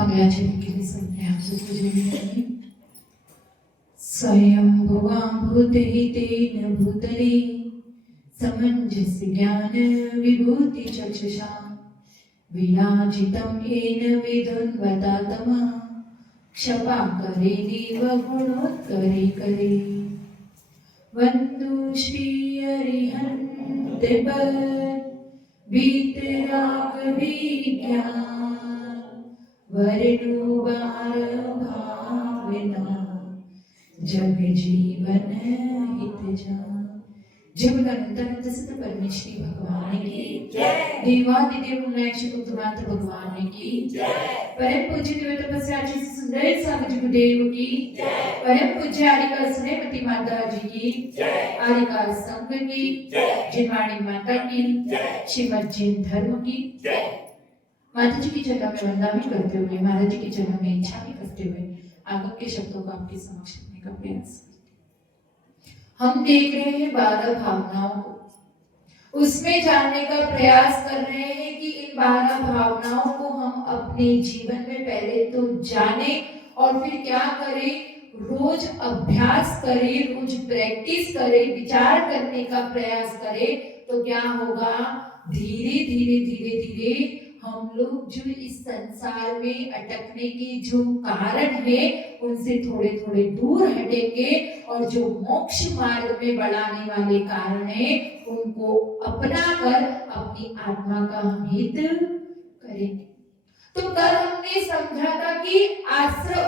मंगलाचरण के लिए सुनते हैं आप सबको जोड़िए। स्वयंभुवां भूतहितेन भूतले समञ्जस्य ज्ञान विभूति चक्षुषा विराजितं येन विद्वन्वतात्मा क्षपाकरे देव गुणोत्करे करे वन्दु श्री अरिहन्त वीतराग विज्ञान वरनुवार भावना जग जीवन हित जान। जब अनंत सिद्ध परमेश्वरी भगवान की जय, देवादिदेव मुनीश्वर भगवान की जय, परम पूज्य देव तपस्याची सुंदर सागर देव की जय, परम पूज्य आरिका स्नेहवती माता जी की जय, आरिका संघ की जय, जिनवाणी माता की जय, श्रीमद् जैन धर्म की जय। माता जी की चरण में वंदना भी करते हुए, माता जी की चरण में इच्छा भी करते हुए आगम के शब्दों को आपके समक्ष रखने का प्रयास। हम देख रहे हैं 12 भावनाओं को, उसमें जानने का प्रयास कर रहे हैं कि इन 12 भावनाओं को हम अपने जीवन में पहले तो जाने और फिर क्या करें, रोज अभ्यास करें, रोज प्रैक्टिस करें, विचार करने का प्रयास करें। तो क्या होगा, धीरे धीरे धीरे धीरे हम लोग जो इस संसार में अटकने के जो कारण है उनसे थोड़े थोड़े दूर हटेंगे और जो मोक्ष मार्ग में बढ़ाने वाले कारण है उनको अपना कर अपनी आत्मा का हम हित करेंगे। तो कल हमने समझा था कि आश्रव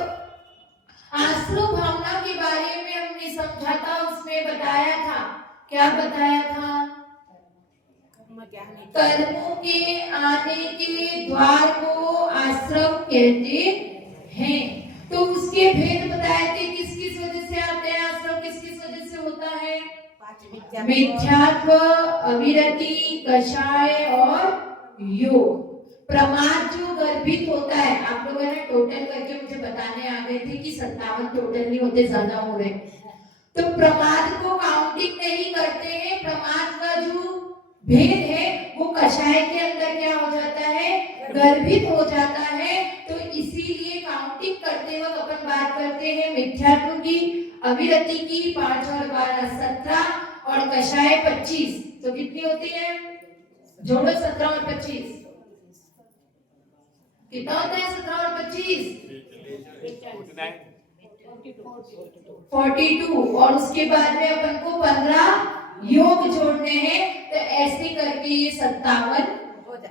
भावना के बारे में हमने समझा था, उसमें बताया था, क्या बताया था, कर्मों के आने के द्वार को आश्रव कहते हैं। तो उसके भेद बताए थे, किस किस वजह से आते हैं आश्रव, किस किस वजह से होता है, मिथ्यात्व, अविरति, कषाय और योग। प्रमाद जो गर्भित होता है, आप लोगों ने टोटल करके मुझे बताने आ गए थे कि 57 टोटल नहीं होते, ज्यादा हो रहे। तो प्रमाद को काउंटिंग नहीं करते हैं, प्रमाद का जो भेद है वो कषाय के अंदर क्या हो जाता है, गर्भित हो जाता है। तो इसीलिए काउंटिंग करते वक्त अपन बात करते हैं मिथ्यात्व की, अविरति की, 5 और 12 17 और कषाय 25। तो कितनी होती है, जोड़ो 17 और 25, कितना होता है 17 और 25, 42। और उसके बाद में अपन को 15 योग जोड़ने हैं। तो ऐसे करके ये 57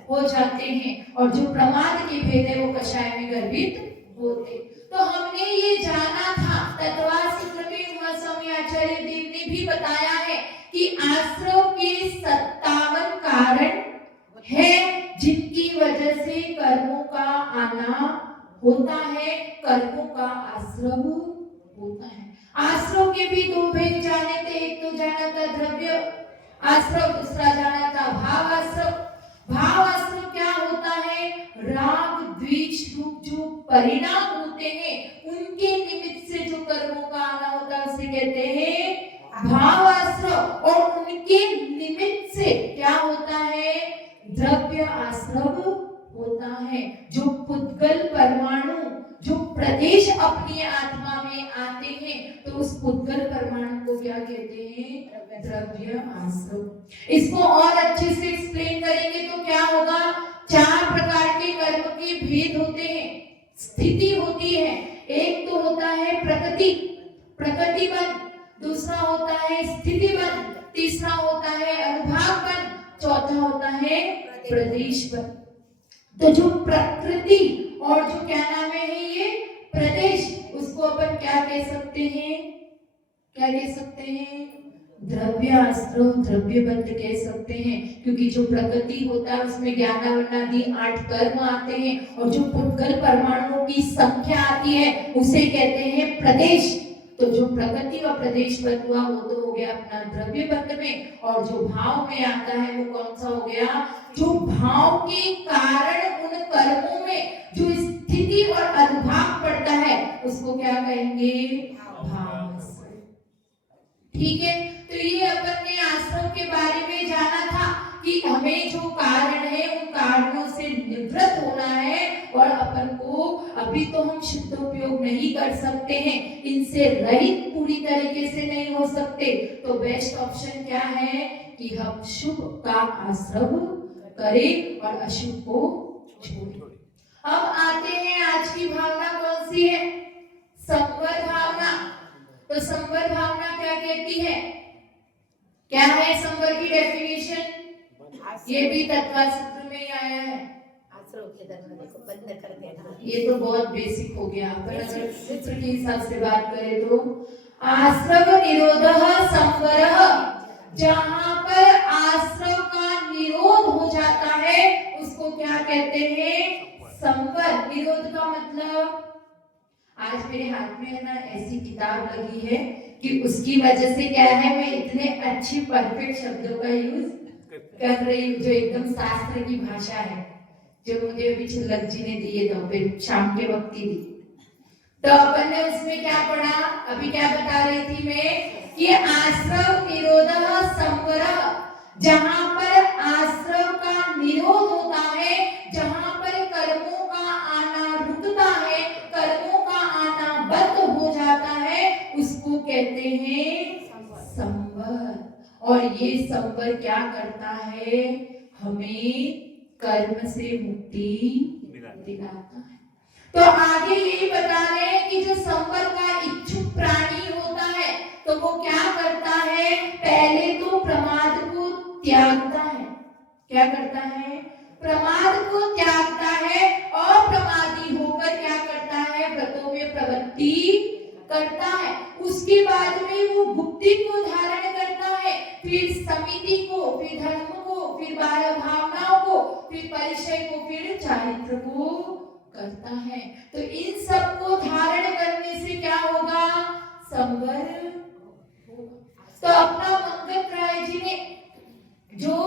हो जाते हैं और जो प्रमाद के भेद है वो कषाय में गर्भित होते। तो हमने ये जाना था, तत्वार सूत्र में वह स्वामी आचार्य देव ने भी बताया है कि आश्रव के 57 कारण है जिनकी वजह से कर्मों का आना होता है, कर्मों का आश्रव होता है। आश्रव के भी 2 भेद जाने थे, एक तो जाना था द्रव्य आश्रव, दूसरा जाना था भाव आश्रव। भाव आश्रव क्या होता है, राग द्वेष रूप जो परिणाम होते हैं उनके निमित्त से जो कर्मों का आना होता है उसे कहते हैं भाव आश्रव। और उनके निमित्त से क्या होता है, द्रव्य आश्रव होता है। जो पुद्गल परमाणु जो प्रदेश अपनी आत्मा में आते हैं तो उस पुद्गल परमाणु को क्या कहते हैं, द्रव्य आश्रव। इसको और अच्छे से एक्सप्लेन करेंगे तो क्या होगा, 4 प्रकार के कर्म के भेद होते हैं, स्थिति होती है। एक तो होता है प्रकृतिबंध, दूसरा होता है स्थितिबंध, तीसरा होता है अनुभागबंध, चौथा होता है प्रदेशबंध। तो जो प्रकृति और जो क्या नाम है ये प्रदेश, उसको अपन क्या कह सकते हैं, क्या कह सकते हैं, द्रव्य आश्रव, द्रव्य बंध कह सकते हैं। क्योंकि जो प्रकृति होता है उसमें ज्ञानावनादि 8 कर्म आते हैं और जो पुद्गल परमाणुओं की संख्या आती है उसे कहते हैं प्रदेश। तो जो प्रकृति व प्रदेश बंध हुआ वो तो हो गया अपना द्रव्य बंध में, और जो भाव में आता है वो कौन सा हो गया, जो भाव के कारण उन कर्मों में जो स्थिति और अनुभाग पड़ता है उसको क्या कहेंगे, भाव। ठीक है, तो ये अपन ने आश्रम के बारे में जाना था कि हमें जो कारण है उन कारणों से निवृत्त होना है और अपन को अभी तो हम शुद्ध उपयोग नहीं कर सकते हैं, इनसे रहित पूरी तरीके से नहीं हो सकते, तो बेस्ट ऑप्शन क्या है कि हम शुभ का आश्रव करें और अशुभ को छोड़ें। अब आते हैं आज की भावना कौन सी है, संवर भावना। तो संवर भावना क्या कहती है, क्या है संवर की डेफिनेशन, ये भी तत्व सूत्र में ही आया है। आश्रव के धर्म को बंद कर देना, ये तो बहुत बेसिक हो गया, पर अगर सूत्र के हिसाब से बात करें तो आश्रव निरोधः संवरः, जहां पर आश्रव का निरोध हो जाता है उसको क्या कहते हैं, संवर। निरोध का मतलब, आज मेरे हाथ में है ना ऐसी किताब लगी है कि उसकी वजह से क्या है, मैं इतने अच्छी परफेक्ट शब्दों का यूज कर रही हूँ, जो एकदम शास्त्र की भाषा है, जो मुझे अभी छुल्लक जी ने दी है, तो फिर शाम के वक्त ही दी। तो अपन ने उसमें क्या पढ़ा, अभी क्या बता रही थी मैं कि आश्रव निरोधः संवरः, जहां पर आश्रव का निरोध होता है, जहां पर कर्मों का आना रुकता है, कर्मों का आना बंद हो जाता है, उसको कहते हैं संवर। और ये संवर क्या करता है, हमें कर्म से मुक्ति दिलाता है। तो आगे यही बता रहे हैं कि जो संवर का इच्छुक प्राणी होता है तो वो क्या करता है, पहले तो प्रमाद को त्यागता है। क्या करता है, प्रमाद को त्यागता है, और प्रमादी होकर क्या करता है, व्रतों में प्रवृत्ति करता है। उसके बाद में वो भुक्ति को धारण करता है, फिर समिति को, फिर धर्म को, फिर 12 भावनाओं को, फिर परिचय को, फिर चारित्र को करता है। तो इन सब को धारण करने से क्या होगा, संवर होगा। तो अपना मंगत राय जी ने जो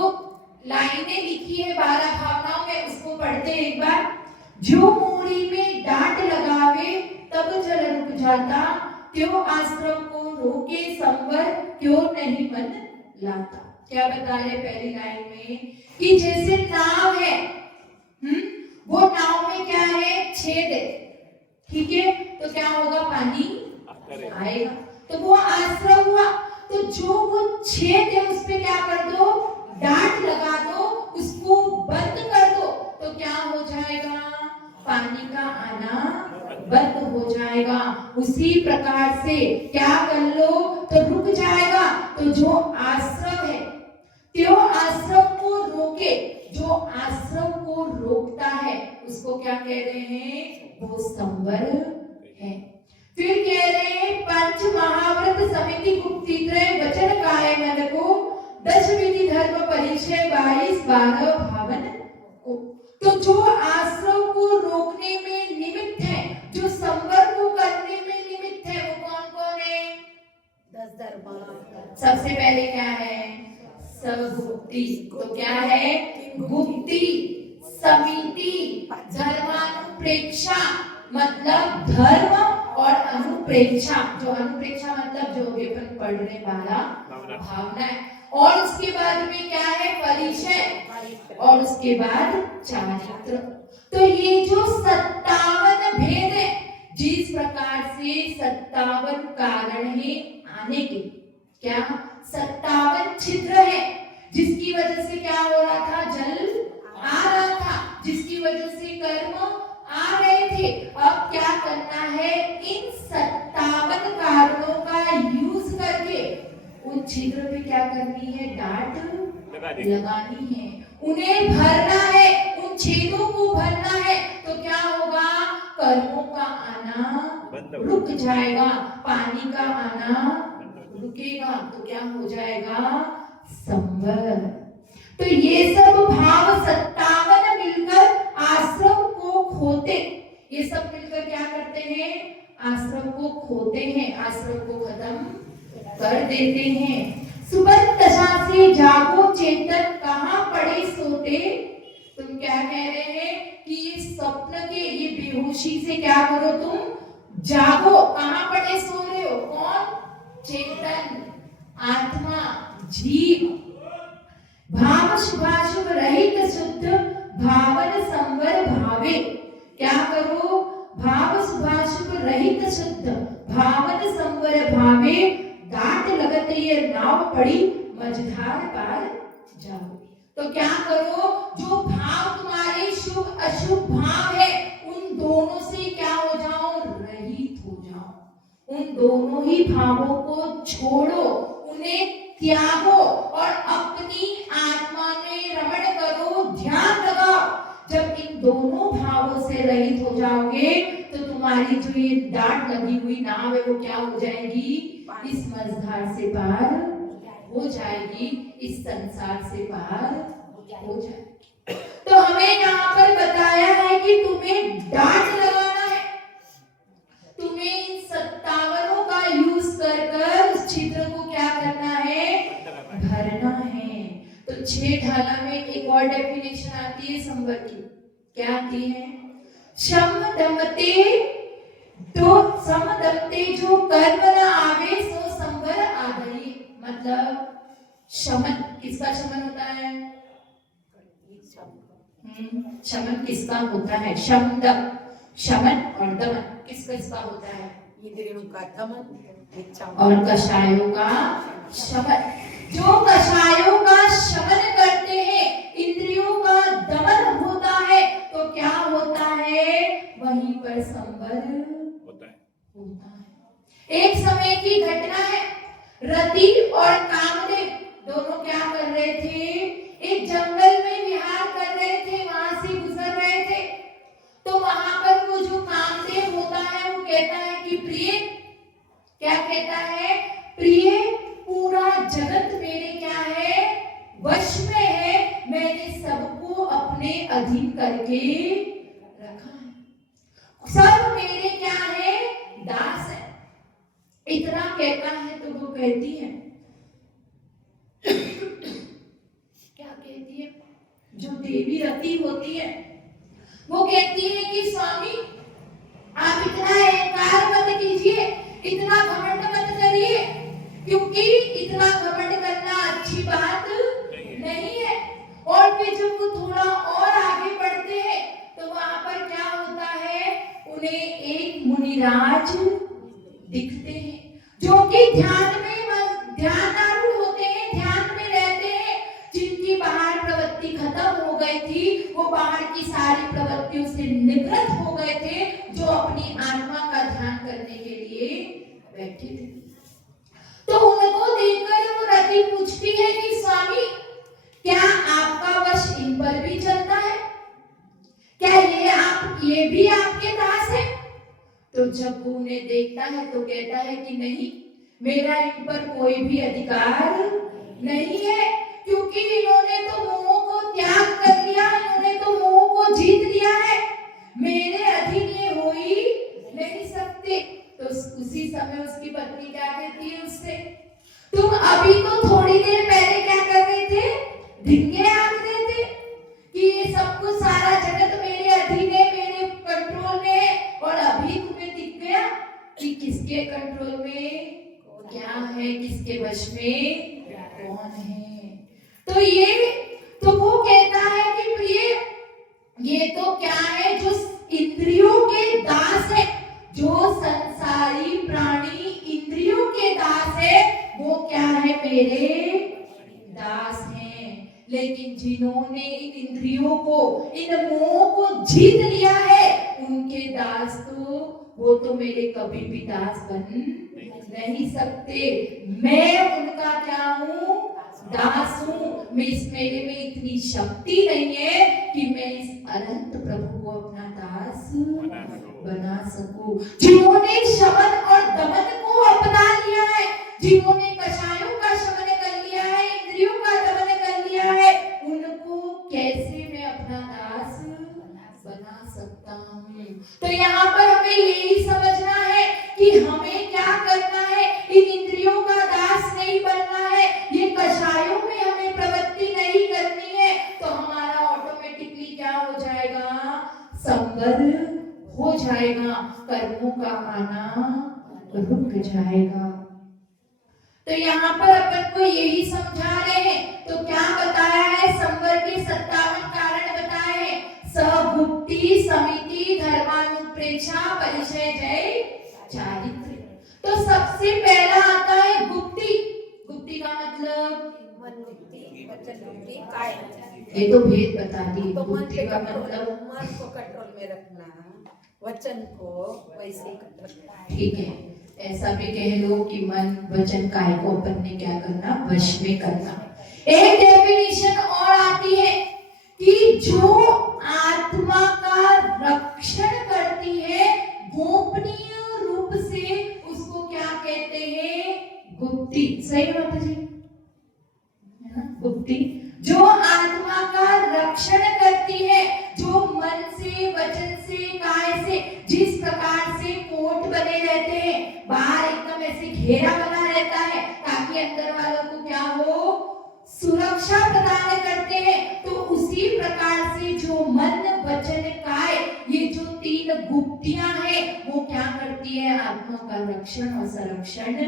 लाइनें लिखी है 12 भावनाओं में, उसको पढ़ते एक बार। जो मोरी में डांट लगावे तब जल रुक जाता, त्यों आश्रम को रोके संवर, क्यों नहीं मन लाता। क्या बता रहे पहली लाइन में कि जैसे नाव है, वो नाव में क्या है, छेद है, ठीक है, तो क्या होगा, पानी आएगा, तो वो आश्रम हुआ। तो जो वो छेद है उस पे क्या कर दो, डांट लगा दो, उसको बंद कर दो, तो क्या हो जाएगा, पानी का आना बंद हो जाएगा। उसी प्रकार से क्या कर लो तो रुक जाएगा। तो जो आश्रम है त्यो आश्रम को रोके, जो आश्रम को रोकता है उसको क्या कह रहे हैं, वो संवर है। फिर कह रहे हैं पंच महाव्रत समिति गुप्ति त्रय वचन काय मन को, 10 विधि धर्म परिचय 22 12 भावन को। तो जो आश्रम को रोकने में निमित्त है, जो संवर को करने में निमित्त है, वो कौन कौन है, 10 धर्म। सबसे पहले क्या है, सवगुप्ति। तो क्या है, गुप्ति, समिति, धर्मानुप्रेक्षा मतलब धर्म, और अनुप्रेक्षा, जो अनुप्रेक्षा मतलब जो भी अपन पढ़ रहे 12 भावना है, और उसके बाद में क्या है, परिचय, और उसके बाद चारित्र। तो ये जो 57 भेद है, जिस प्रकार से 57 कारण है आने के, क्या 57 छिद्र है, जिसकी वजह से क्या हो रहा था, जल आ रहा था, जिसकी वजह से कर्म आ रहे थे। अब क्या करना है, इन 57 कारणों का यूज करके उन छिद्र पे क्या करनी है, डांट लगानी है, उन्हें भरना है, उन छेदों को भरना है। तो क्या होगा, कर्मों का आना रुक जाएगा, पानी का आना रुकेगा, तो क्या हो जाएगा, संवर। तो ये सब भाव 57 मिलकर आश्रम को खोते, ये सब मिलकर क्या करते हैं, आश्रम को खोते हैं, आश्रम को खत्म कर देते हैं। सुबह दशा से जागो चेतन, कहाँ पड़े सोते। तुम क्या कह रहे हैं कि ये स्वप्न के, ये बेहोशी से क्या करो, तुम जागो, कहाँ पड़े सो रहे हो, कौन, चेतन, आत्मा, जीव। भाव शुभाशुभ रहित शुद्ध भावन संवर भावे, क्या करो, भाव शुद्ध भावन संवर भावे डांट लगत ये नाव पड़ी मझधार पार जाओ। तो क्या करो, जो भाव तुम्हारे शुभ अशुभ भाव है उन दोनों से क्या हो जाओ, रहित हो जाओ। उन दोनों ही भावों को छोड़ो, उन्हें त्यागो और अपनी आत्मा में रमण करो, ध्यान लगाओ। जब इन दोनों भावों से रहित हो जाओगे तो तुम्हारी जो ये डांट लगी हुई नाव है वो क्या हो जाएगी, इस मझधार से पार हो जाएगी, इस संसार से पार हो जाएगी। तो हमें यहाँ पर बताया है कि तुम्हें डांट लगाना है, तुम्हें इन 57 का यूज कर उस छिद्र को क्या करना है, भरना है। तो 6 ढाला में एक और डेफिनेशन आती है संवर की, क्या आती है, शम दमते, तो सम दमते जो कर्म न आवे सो संवर आदरी। मतलब शमन, किसका शमन होता है, शमन किसका होता है, शम दम, शमन और दमन किसका होता है, इंद्रियों का दमन, और कषायों का शमन। जो कषायों का शमन करते हैं, इंद्रियों का दमन होता है, तो क्या होता है, वहीं पर संवर होता है। एक समय की घटना है, रति और कामदेव दोनों क्या कर रहे थे, एक जंगल में विहार कर रहे थे, वहां से गुजर रहे थे। तो वहां पर वो जो कामदेव होता है वो कहता है कि प्रिय, क्या कहता है, प्रिय पूरा जगत मेरे क्या है, वश में है, मैंने सबको अपने अधीन करके रखा है, सब मेरे क्या है, दास है। इतना कहता है तो वो कहती है, क्या कहती है, जो देवी रति होती है वो कहती है कि स्वामी आप इतना अहंकार मत कीजिए, इतना घमंड मत करिए, क्योंकि इतना घमंड करना अच्छी बात नहीं है। और फिर जब वो थोड़ा और आगे बढ़ते हैं तो वहां पर क्या होता है, उन्हें एक मुनिराज दिखते हैं जो कि ध्यानारूढ़ होते हैं, ध्यान में रहते हैं, जिनकी बाहर प्रवृत्ति खत्म हो गई थी, वो बाहर की सारी प्रवृत्तियों से निवृत्त हो गए थे, जो अपनी आत्मा का ध्यान करने के लिए बैठे थे। तो उनको देखकर वो रति पूछती है कि स्वामी क्या आपका वश इन पर भी चलता है, क्या ये भी आपके दास है। तो जब वो उन्हें देखता है तो कहता है कि नहीं, मेरा इन पर कोई भी अधिकार नहीं है, क्योंकि इन्होंने तो मोह को त्याग कर लिया, इन्होंने तो मोह को जीत लिया है, मेरे अधीन ये हो ही नहीं सकते। तो उसी समय उसकी पत्नी क्या कहती है उससे, तुम अभी तो थोड़ी देर पहले क्या कर रहे थे, ढिंगे आंक रहे थे कि ये सब कुछ सारा जगत मेरे अधीन है, मेरे कंट्रोल में है, और अभी तुम्हें दिख गया कि किसके कंट्रोल में क्या है, किसके वश में कौन है। तो वो कहता है कि प्रिय ये तो क्या है, जो इंद्रियों के दास है, जो संसारी प्राणी इंद्रियों के दास है, वो क्या है, मेरे दास हैं। लेकिन जिन्होंने इन इंद्रियों को, इन मोह को जीत लिया है, उनके दास तो वो तो मेरे कभी भी दास बन नहीं सकते। मैं उनका क्या हूँ, दास हूँ। मेरे में इतनी शक्ति नहीं है कि मैं इस अनंत प्रभु को अपना दास बना सकूं। जिन्होंने शमन और दमन को अपना लिया है, जिन्होंने कषायों का शमन कर लिया है, इंद्रियों का दमन कर लिया है, उनको कैसे मैं अपना दास बना सकता हूँ। तो यहाँ पर हमें यही समझना है कि हमें क्या करना है, इन इंद्रियों का दास नहीं बनना है, ये कषायों में हमें प्रवृत्ति नहीं करनी है, तो हमारा ऑटोमेटिकली क्या हो जाएगा, संवर हो जाएगा, कर्मों का आना रुक जाएगा। तो यहाँ पर अपन को यही समझा रहे हैं। तो क्या बताया है, संवर के 57 कारण बताए हैं। सगुप्ति समिति धर्मानुप्रेक्षा परिचय जय चारित्र। तो सबसे पहला आता है गुप्ति। गुप्ति का मतलब मन बुद्धि वचन बुद्धि काय। ये तो भेद बता दी। तो मन गुप्ति पे का कंट्रोल, मतलब मन को कंट्रोल में रखना, वचन को वैसे ही रखना है। ठीक है, ऐसा भी कह लो कि मन वचन काय को अपन ने क्या करना, वश में करना। एक डेफिनेशन और आती है कि जो आत्मा का रक्षण करती है गोपनीय रूप से, उसको क्या कहते हैं, गुप्ति। सही बात है जी, है ना, गुप्ति। जो आत्मा का रक्षण करती है, जो मन से वचन से काय से, जिस प्रकार से कोट बने रहते हैं, बाहर एकदम ऐसे घेरा बना रहता है ताकि अंदर वालों को क्या हो, सुरक्षा प्रदान करते हैं, तो उसी प्रकार से जो मन वचन काय, ये जो तीन गुप्तियां हैं, वो क्या करती है, आत्मा का रक्षण और संरक्षण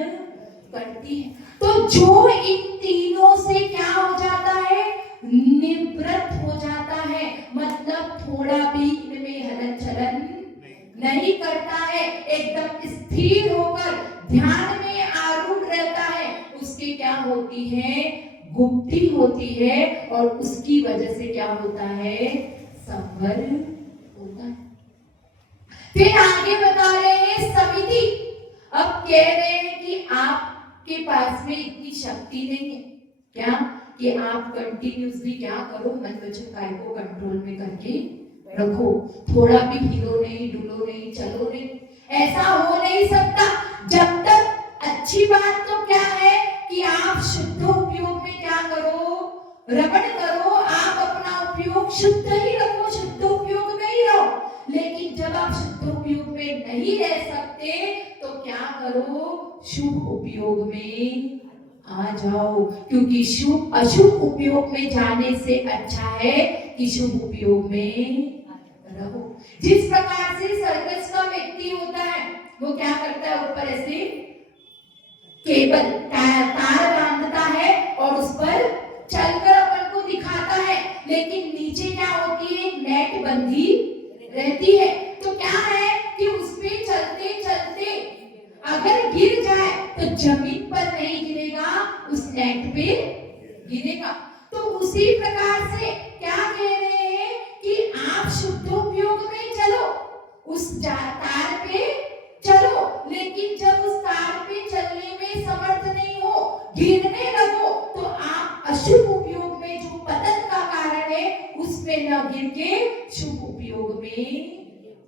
करती है। तो जो इन तीनों से क्या हो जाता है, निवृत्त हो जाता है, मतलब थोड़ा भी इनमें हलन चलन नहीं करता है, एकदम स्थिर होकर ध्यान में आरूढ़ रहता है, उसकी क्या होती है, गुप्ति होती है। और उसकी वजह से क्या होता है, संवर होता है। फिर आगे बता रहे हैं समिति। अब कह रहे हैं कि आपके पास में इतनी शक्ति नहीं है क्या कि आप कंटिन्यूसली क्या करो, मन वचन काय को कंट्रोल में करके रखो, थोड़ा भी हिलो नहीं, डुलो नहीं, चलो नहीं, ऐसा हो नहीं सकता। जब तक अच्छी बात तो क्या है कि आप शुद्ध उपयोग में क्या करो, रमण करो, आप अपना उपयोग शुद्ध ही रखो, शुद्ध उपयोग में ही रहो। लेकिन जब आप शुद्ध उपयोग में नहीं रह सकते तो क्या करो, शुभ उपयोग में आ जाओ, क्योंकि शुभ अशुभ उपयोग में जाने से अच्छा है कि शुभ उपयोग में रहो। जिस प्रकार से सर्कस का व्यक्ति होता है, वो क्या करता है, ऊपर ऐसे केबल तार बांधता है और उस पर चलकर अपन को दिखाता है, लेकिन नीचे क्या होती है, नेट बंधी रहती है। तो क्या है कि उस पे चलते चलते अगर गिर जाए तो जमीन पर नहीं गिरेगा, उस नेट पे गिरेगा। तो उसी प्रकार से क्या कह रहे हैं कि आप शुद्ध उपयोग में चलो, उस तार पे चलो, लेकिन जब उस तार पे चलने में समर्थ नहीं हो, गिरने लगो, तो आप अशुभ उपयोग में जो पतन का कारण है उसमें न गिर के शुभ उपयोग में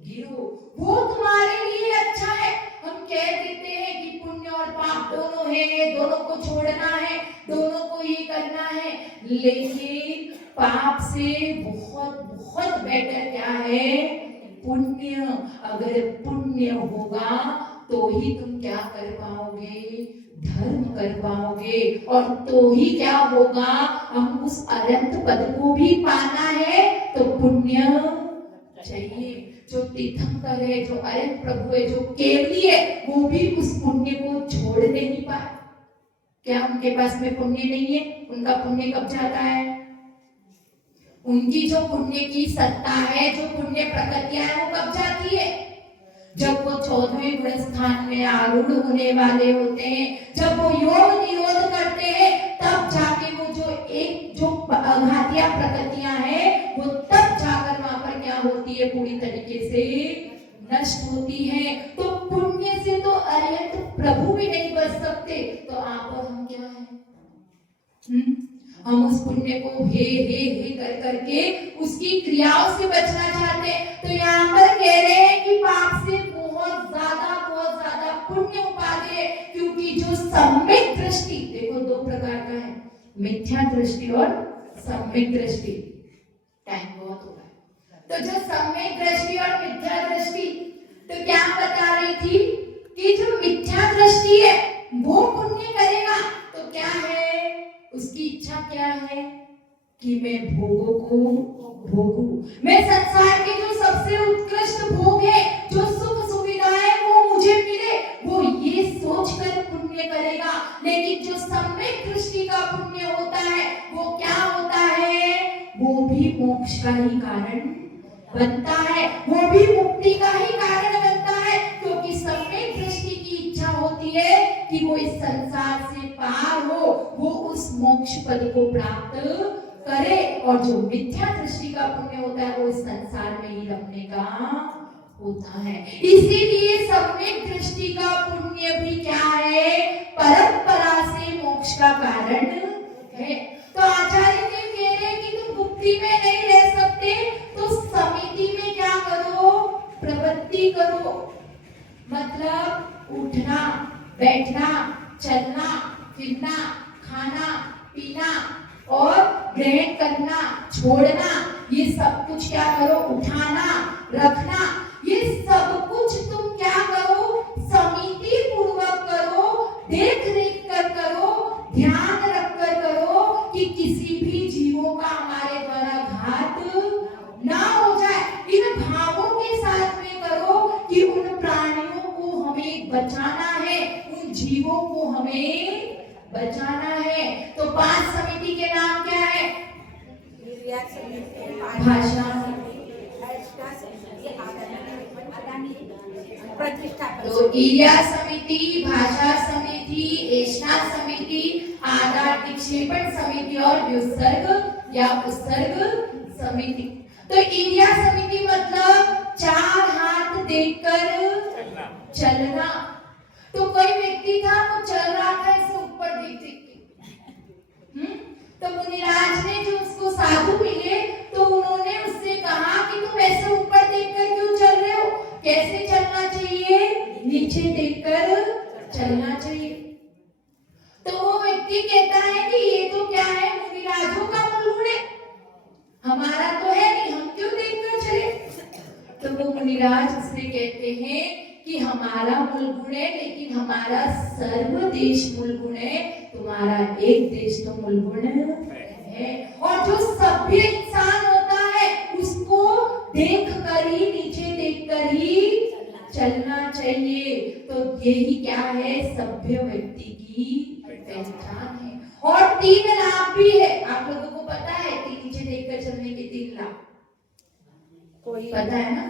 गिरो, वो तुम्हारे लिए अच्छा है। हम कह देते हैं कि पुण्य और पाप दोनों है, दोनों को छोड़ना है, दोनों को ये करना है, लेकिन पाप से बहुत बहुत बेटर क्या है, पुण्य। अगर पुण्य होगा तो ही तुम क्या कर पाओगे, धर्म कर पाओगे, और तो ही क्या होगा, हम उस अनंत पद को भी पाना है तो पुण्य चाहिए। जो तीर्थंकर है, जो अनंत प्रभु है, जो केवली है, वो भी उस पुण्य को छोड़ नहीं पाए। क्या उनके पास में पुण्य नहीं है? उनका पुण्य कब जाता है? उनकी जो पुण्य की सत्ता है, जो पुण्य प्रकृतियां है, वो कब जाती है? जब वो 14वें गुण स्थान में आरूढ़ होने वाले होते हैं, जब वो योग निरोध करते हैं, तब जाके वो जो घातिया प्रकृतियां हैं, वो तब जाकर वहां पर क्या होती है, पूरी तरीके से नष्ट होती है। तो पुण्य से तो अरिहंत प्रभु भी नहीं बच सकते, तो आप और हम क्या है? हम उस पुण्य को हे कर करके उसकी क्रियाओं से बचना चाहते हैं। तो यहाँ पर कह रहे हैं कि पाप से बहुत ज्यादा पुण्य उपादेय है, क्योंकि जो सम्यक दृष्टि, देखो दो प्रकार का है, मिथ्या दृष्टि और सम्यक दृष्टि। टाइम बहुत हो गया। तो जो सम्यक दृष्टि और मिथ्या दृष्टि, तो क्या बता रही थी कि जो मिथ्या दृष्टि है वो पुण्य करेगा तो क्या है, उसकी इच्छा क्या है कि मैं भोगों को भोगूं, मैं संसार के जो सबसे उत्कृष्ट भोग है, जो सुख सुविधाएं वो मुझे मिले, वो ये सोचकर पुण्य करेगा। लेकिन जो सम्यक दृष्टि का पुण्य होता है वो क्या होता है, वो भी मोक्ष का ही कारण बनता है, वो भी मुक्ति का ही कारण बनता है, क्योंकि सम्यक दृष्टि इस संसार से पार हो, वो उस मोक्ष पद को प्राप्त करे। और जो मिथ्या दृष्टि का पुण्य होता है वो इस संसार में ही रखने का होता है। इसीलिए सम्यक दृष्टि का पुण्य भी क्या है, परंपरा से मोक्ष का कारण है। तो आचार्य देव कह रहे हैं कि तुम मुक्ति में नहीं रह सकते तो समिति में क्या करो, प्रवृत्ति करो। मतलब उठना, बैठना, चलना, फिरना, खाना, पीना और ग्रहण करना, छोड़ना, ये सब कुछ क्या करो, उठाना, रखना, ये सब कुछ तुम क्या करो, समिति पूर्वक करो, देख रेख कर करो, ध्यान रख कर करो कि किसी भी जीवों का हमारे द्वारा घात ना हो जाए। इन भावों के साथ में करो कि उन प्राणियों को हमें बचाना है, उन जीवों को हमें बचाना है। तो 5 समिति के नाम क्या है, भाषा, तो ईर्या समिति, भाषा समिति, एषणा समिति, आदान निक्षेपण समिति और व्युत्सर्ग या उत्सर्ग समिति। तो ईर्या समिति मतलब 4 हाथ देकर चलना। तो कोई व्यक्ति था वो चल रहा था ऐसे ऊपर देख देख के, तो मुनिराज ने जो उसको साधु मिले तो उन्होंने उससे कहा कि तुम ऐसे ऊपर देखकर क्यों चल रहे हो, कैसे चलना चाहिए, नीचे देखकर चलना चाहिए। तो वो व्यक्ति कहता है कि ये तो क्या है, मुनिराजों का मूल है, हमारा तो है नहीं, हम क्यों देखकर चले। तो वो मुनिराज उससे कहते हैं कि हमारा मूल गुण है लेकिन हमारा सर्व देश मूल गुण है, तुम्हारा एक देश तो मूल गुण है। और जो सभ्य इंसान होता है उसको देख कर ही, नीचे देख कर ही चलना चाहिए। तो यही क्या है, सभ्य व्यक्ति की पहचान है। और 3 लाभ भी है, आप लोगों को पता है कि नीचे देखकर चलने के 3 लाभ, कोई पता है ना,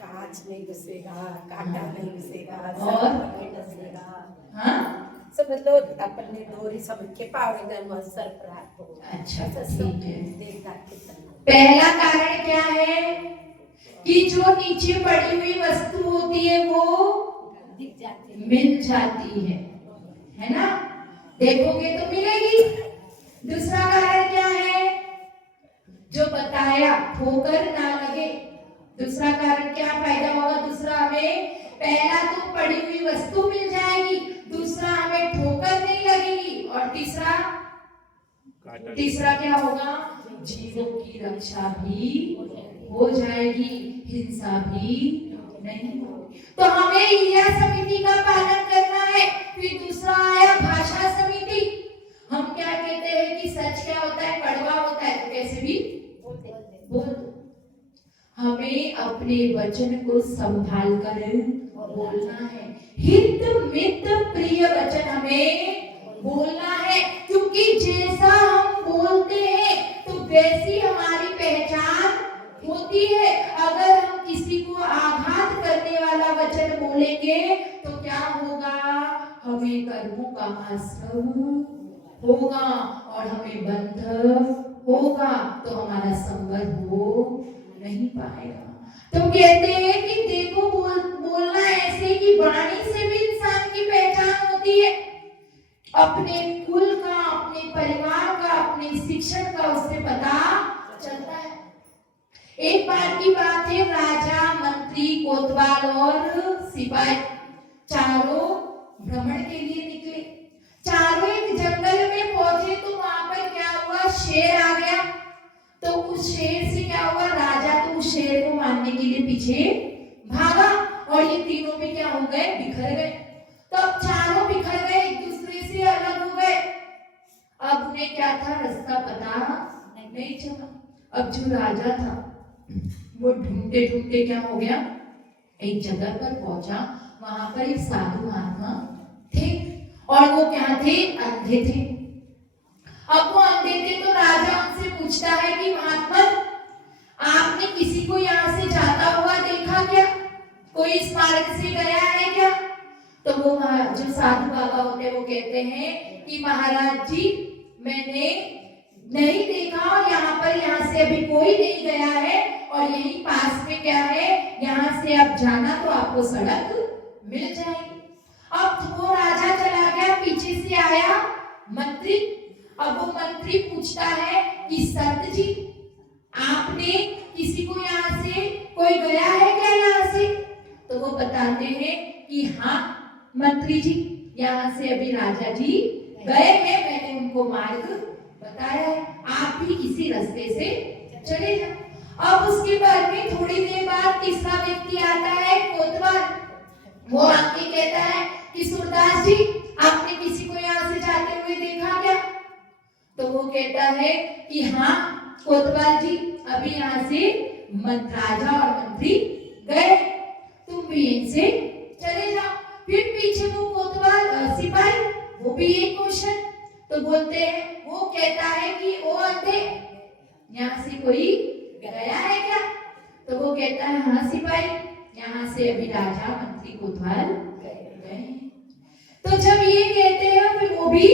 कांच नहीं घुसेगा, कांटा नहीं घुसेगा, और नहीं घुसेगा, हाँ सब मतलब अपने डोरी समझ के पावड़े में सर पर हाथ हो। अच्छा, ऐसा ठीक सब है। देखा के चलना। पहला कारण क्या है कि जो नीचे पड़ी हुई वस्तु होती है वो दिख जाती है, मिल जाती है ना, देखोगे तो मिलेगी। दूसरा कारण क्या है, जो बताया ठोकर ना लगे। दूसरा कारण क्या फायदा होगा, दूसरा हमें, पहला तो पड़ी हुई वस्तु मिल जाएगी, दूसरा हमें ठोकर नहीं लगेगी, और तीसरा क्या होगा, जीवों की रक्षा भी हो जाएगी, हिंसा भी नहीं होगी। तो हमें ईर्या समिति का पालन करना है। फिर दूसरा आया भाषा समिति। हम क्या कहते हैं कि सच क्या होता है, कड़वा होता है, तो कैसे भी बोल दो। हमें अपने वचन को संभाल कर बोलना है, हित मित प्रिय वचन हमें बोलना है, क्योंकि जैसा हम बोलते हैं तो वैसी हमारी पहचान होती है। अगर हम किसी को आघात करने वाला वचन बोलेंगे तो क्या होगा, हमें कर्मों का आश्रम होगा और हमें बंध होगा, तो हमारा संबंध हो नहीं पाएगा। तो कहते हैं कि देखो बोलना ऐसे कि वाणी से भी इंसान की पहचान होती है, अपने कुल का, अपने परिवार का, अपने शिक्षण का उससे पता चलता है। एक बार की बात है, राजा, मंत्री, कोतवाल और सिपाही चारों भ्रमण के लिए निकले। चारों एक जंगल में पहुंचे तो वहां पर क्या हुआ, शेर आ गया। तो उस शेर से क्या हुआ, राजा तो उस शेर को मारने के लिए पीछे भागा और ये तीनों भी क्या हो गए, बिखर गए। तो अब चारों बिखर गए, एक दूसरे से अलग हो गए। अब उन्हें क्या था, रास्ता पता नहीं चला। अब जो राजा था वो ढूंढते ढूंढते क्या हो गया, एक जगह पर पहुंचा। वहां पर एक साधु महात्मा थे और वो क्या थे, अंधे थे। अब वो अंधे थे तो राजा उनसे पूछता है कि महात्मा, आपने किसी को यहाँ से जाता हुआ देखा क्या, कोई इस मार्ग से गया है क्या। तो वो जो साधु बाबा होते हैं वो कहते हैं कि महाराज जी मैंने नहीं देखा और यहाँ से अभी कोई नहीं गया है और यही पास में क्या है, यहाँ से आप जाना तो आपको सड़क मिल जाएगी। अब वो राजा चला गया, पीछे से आया मंत्री। अब वो मंत्री पूछता है कि संत जी आपने किसी को यहाँ से कोई गया है क्या यहाँ से? तो वो बताते हैं कि हाँ मंत्री जी यहाँ से अभी राजा जी गए हैं, मैंने उनको मार्ग बताया है, आप भी इसी रास्ते से चले जाओ। अब उसके बाद में थोड़ी देर बाद तीसरा व्यक्ति आता है कोतवाल। वो आके कहता है कि सूरदास जी आपने किसी को यहाँ से जाते हुए देखा क्या? तो वो कहता है कि हाँ कोतवाल जी अभी यहाँ से राजा और मंत्री गए, तुम भी इनसे चले जाओ। फिर पीछे वो कोतवाल सिपाही, वो भी एक क्वेश्चन तो बोलते हैं, वो कहता है कि ओ अंधे यहाँ से कोई गया है क्या? तो वो कहता है हाँ सिपाही यहाँ से अभी राजा मंत्री कोतवाल गए। तो जब ये कहते हैं फिर वो भी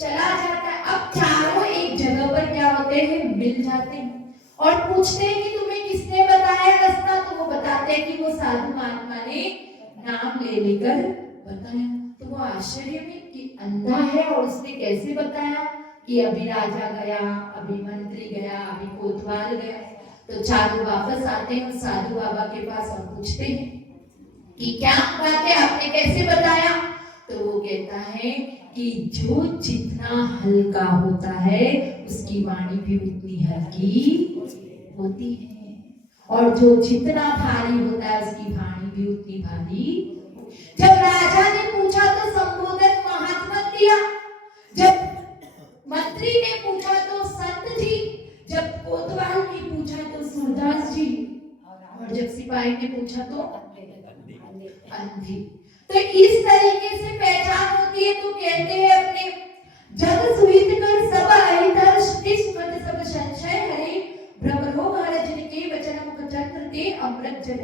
चला जाता है। अब चारों एक जगह पर क्या होते हैं, मिल जाते हैं और पूछते हैं कि तुम्हें किसने बताया रास्ता? तो वो बताते हैं कि वो साधु महात्मा ने नाम ले लेकर बताया। तो वो आश्चर्य में कि अंधा है और उसने कैसे बताया कि अभी राजा गया, अभी मंत्री गया, अभी कोतवाल गया। तो चारों वापस आते हैं साधु बाबा के पास और पूछते हैं कि क्या बात है, आपने कैसे बताया? तो वो कहता है कि जो जितना हल्का होता है उसकी वाणी भी उतनी हल्की होती है और जो जितना भारी होता है उसकी वाणी भी उतनी भारी। जब राजा ने पूछा तो संबोधन महात्मा दिया, जब मंत्री ने पूछा तो संत जी, जब कोतवाल ने पूछा तो सूरदास जी और जब सिपाही ने पूछा तो अंधे। तो इस तरीके से पहचान होती है। तो कहते हैं अपने जग सुहित कर सब अहितर मत सब संशय हरे भ्रमरोग हरजन के वचन मुख चंद्र ते अमृत जल।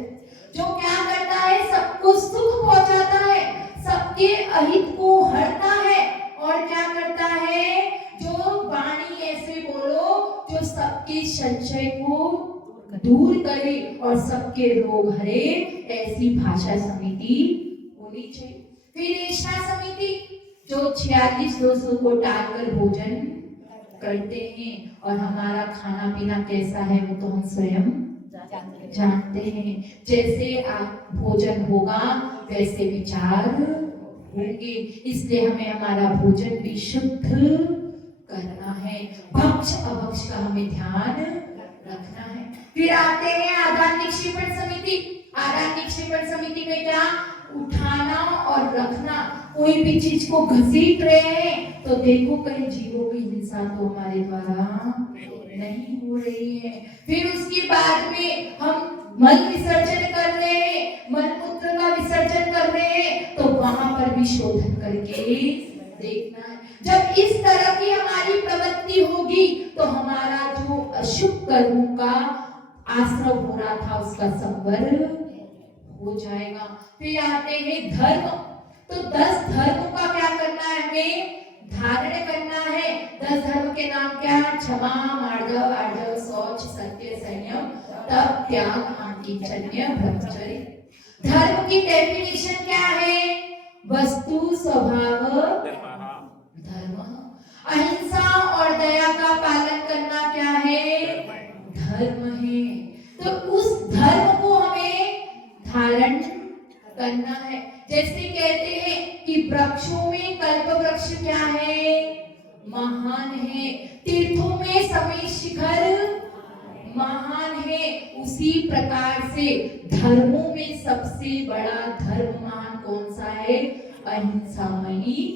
जो क्या करता है, सबको सुख पहुंचाता है, सबके अहित को हरता है और क्या करता है, जो वाणी ऐसे बोलो जो सबके संशय को दूर करे और सबके रोग हरे, ऐसी भाषा समिति होनी चाहिए। फिर रेशा समिति जो 46-200 को टालकर भोजन करते हैं और हमारा खाना पीना कैसा है वो तो हम स्वयं जानते हैं। जैसे आप भोजन होगा वैसे विचार होंगे, इसलिए हमें हमारा भोजन भी शुद्ध करना है, भक्ष अभक्ष का हमें ध्यान रखना है। फिर आते हैं आदान निक्षेपण समिति। आदान निक्षेपण समिति में क्या, उठाना और रखना। कोई भी चीज को घसीट रहे हैं तो देखो कहीं जीवों की हिंसा तो हमारे द्वारा नहीं हो रही है। फिर उसके बाद में हम मल विसर्जन कर रहे हैं, मल मूत्र का विसर्जन कर रहे हैं तो वहां पर भी शोधन करके देखना है। जब इस तरह की हमारी प्रवृत्ति होगी तो हमारा जो अशुभ कर्मों का आश्रय हो रहा था उसका संवर हो जाएगा। फिर आते हैं धर्म। तो 10 धर्मों का क्या करना है, हमें धारण करना है। 10 धर्म के नाम क्या, क्षमा, मार्दव, आर्जव, शौच, सत्य, संयम, तप, त्याग, आकिंचन्य, ब्रह्मचर्य। धर्म की डेफिनेशन क्या है, वस्तु, स्वभाव, धर्म। अहिंसा और दया का पालन करना क्या है, धर्म है। तो उस धर्म को हमें धारण करना है। जैसे कहते हैं कि वृक्षों में कल्प वृक्ष क्या है, महान है। तीर्थों में समेत शिखर महान है। उसी प्रकार से धर्मों में सबसे बड़ा धर्म महान कौन सा है, अहिंसामयी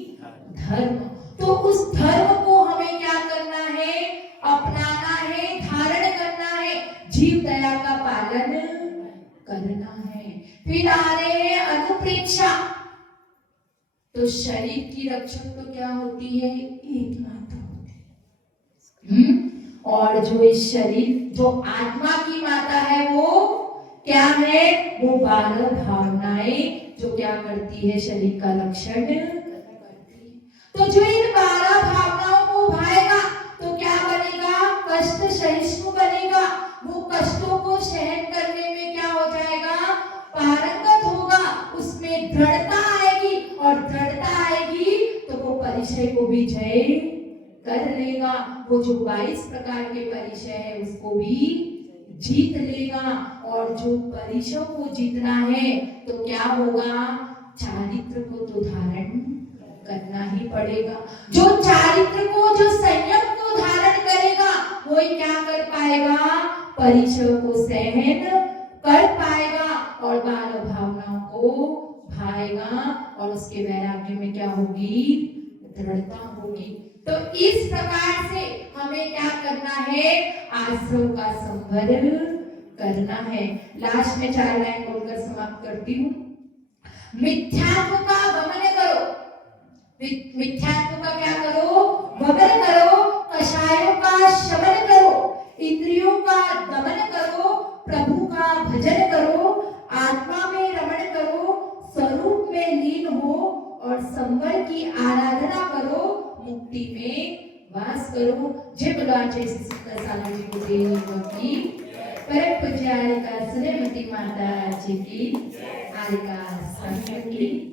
धर्म। तो उस धर्म को हमें क्या करना है, अपनाना है, धारण करना है, जीव दया का पालन करना है। फिर आ रहे हैं अनुप्रेक्षा। तो शरीर की रक्षा तो क्या होती है, एक माता होती है। और जो इस शरीर, जो आत्मा की माता है वो क्या है, वो 12 भावनाएं जो क्या करती है, शरीर का लक्षण करती है। तो जो इन 12 भावनाओं को भाएगा तो क्या बनेगा, कष्ट सहिष्णु बनेगा। वो कष्टों को सहन करने में क्या हो जाएगा, पारंगत होगा, उसमें दृढ़ता आएगी, और दृढ़ता आएगी तो वो परिचय को भी जय कर लेगा। वो जो 22 प्रकार के परिचय है उसको भी जीत लेगा। और जो परिचय को जीतना है तो क्या होगा, चारित्र को तो धारण करना ही पड़ेगा। जो चारित्र को, जो संयम को धारण करेगा वही क्या कर पाएगा, परिचय को सहन कर पाएगा और 12 भावनाओं को भाएगा, और उसके वैराग्य में क्या होगी, दृढ़ता होगी। तो इस प्रकार से हमें क्या करना है, आश्रव का संवर करना है। लास्ट में 4 लाइन बोलकर समाप्त करती हूँ। मिथ्यात्व का वमन करो, मिथ्यात्व का क्या करो, वमन करो, कषायों का शमन करो, इंद्रियों का दमन करो, प्रभु का भजन करो, आत्मा में रमण करो, स्वरूप में लीन हो और संवर की आराधना करो, मुक्ति में वास करो। जय भगवान जय श्री कृष्ण जी को देवी परम पूज्य आरिका सुलेमती माता जी की, आरिका संत की।